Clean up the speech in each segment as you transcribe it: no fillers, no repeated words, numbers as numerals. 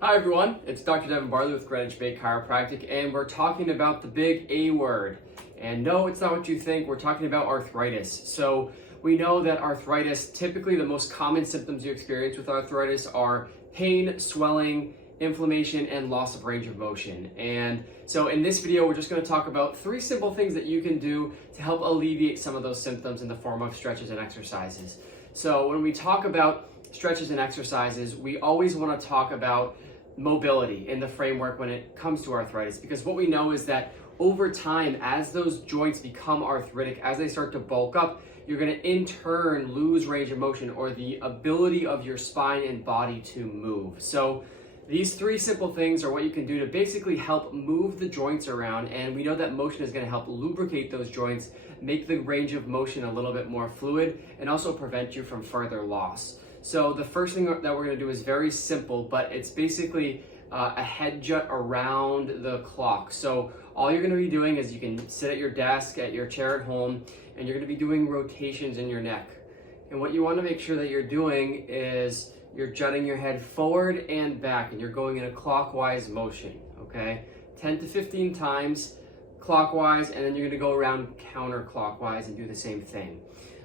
Hi everyone, it's Dr. Devin Barley with Greenwich Chiropractic, and we're talking about the big A word. And no, it's not what you think, we're talking about arthritis. So we know that arthritis, typically the most common symptoms you experience with arthritis are pain, swelling, inflammation, and loss of range of motion. And so in this video, we're just going to talk about 3 simple things that you can do to help alleviate some of those symptoms in the form of stretches and exercises. So when we talk about stretches and exercises, we always want to talk about mobility in the framework when it comes to arthritis, because what we know is that over time, as those joints become arthritic, as they start to bulk up, you're going to in turn lose range of motion or the ability of your spine and body to move. So these 3 simple things are what you can do to basically help move the joints around, and we know that motion is going to help lubricate those joints, make the range of motion a little bit more fluid, and also prevent you from further loss. So the first thing that we're going to do is very simple, but it's basically a head jut around the clock. So all you're going to be doing is you can sit at your desk, at your chair at home, and you're going to be doing rotations in your neck. And what you want to make sure that you're doing is you're jutting your head forward and back, and you're going in a clockwise motion, okay? 10 to 15 times clockwise, and then you're going to go around counterclockwise and do the same thing.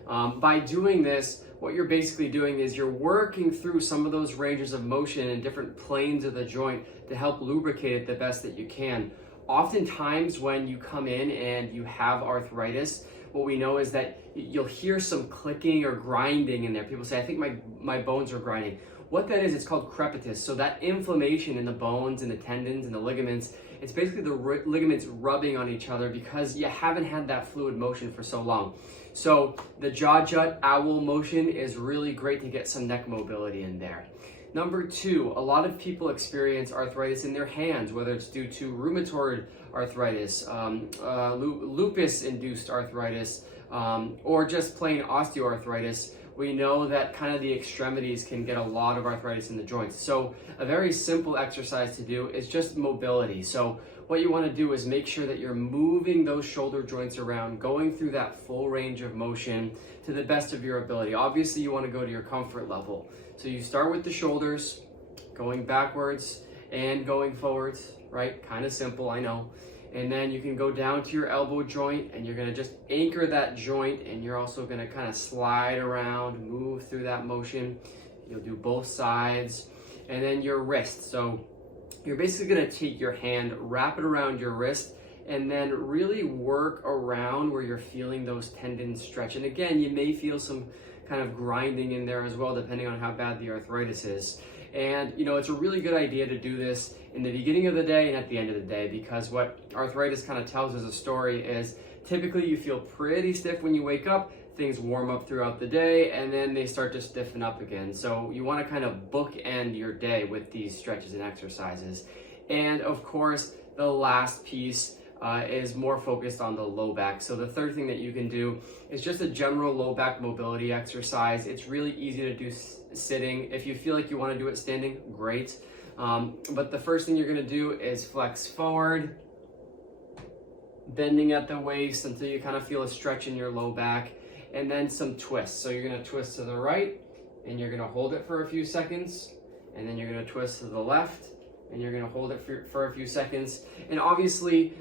By doing this, what you're basically doing is you're working through some of those ranges of motion in different planes of the joint to help lubricate it the best that you can. Oftentimes when you come in and you have arthritis, what we know is that you'll hear some clicking or grinding in there. People say, I think my bones are grinding. What that is, it's called crepitus. So that inflammation in the bones and the tendons and the ligaments, it's basically the ligaments rubbing on each other because you haven't had that fluid motion for so long. So the jaw jut owl motion is really great to get some neck mobility in there. Number 2, a lot of people experience arthritis in their hands, whether it's due to rheumatoid arthritis, lupus-induced arthritis, or just plain osteoarthritis. We know that kind of the extremities can get a lot of arthritis in the joints. So a very simple exercise to do is just mobility. So what you want to do is make sure that you're moving those shoulder joints around, going through that full range of motion to the best of your ability. Obviously, you want to go to your comfort level. So you start with the shoulders, going backwards and going forwards, right? Kind of simple, I know. And then you can go down to your elbow joint, and you're going to just anchor that joint, and you're also going to kind of slide around, move through that motion. You'll do both sides. And then your wrist. So you're basically going to take your hand, wrap it around your wrist, and then really work around where you're feeling those tendons stretch. And again, you may feel some kind of grinding in there as well, depending on how bad the arthritis is. And you know, it's a really good idea to do this in the beginning of the day and at the end of the day, because what arthritis kind of tells as a story is typically you feel pretty stiff when you wake up, things warm up throughout the day, and then they start to stiffen up again. So you want to kind of bookend your day with these stretches and exercises. And of course, the last piece is more focused on the low back. So the third thing that you can do is just a general low back mobility exercise. It's really easy to do sitting. If you feel like you want to do it standing, great. But the first thing you're going to do is flex forward, bending at the waist until you kind of feel a stretch in your low back, and then some twists. So you're going to twist to the right, and you're going to hold it for a few seconds, and then you're going to twist to the left, and you're going to hold it for a few seconds. And obviously,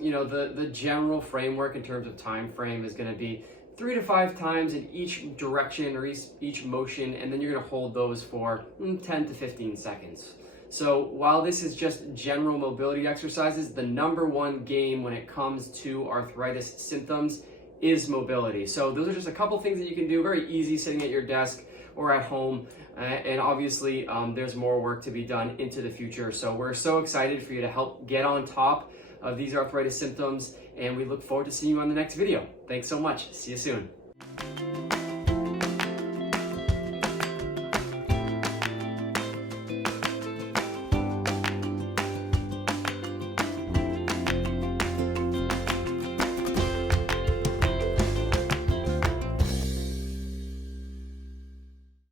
you know, the general framework in terms of time frame is going to be 3 to 5 times in each direction or each motion, and then you're going to hold those for 10 to 15 seconds. So while this is just general mobility exercises, the number 1 game when it comes to arthritis symptoms is mobility. So those are just a couple things that you can do, very easy, sitting at your desk or at home. And obviously, there's more work to be done into the future. So we're so excited for you to help get on top of these arthritis symptoms, and we look forward to seeing you on the next video. Thanks so much. See you soon.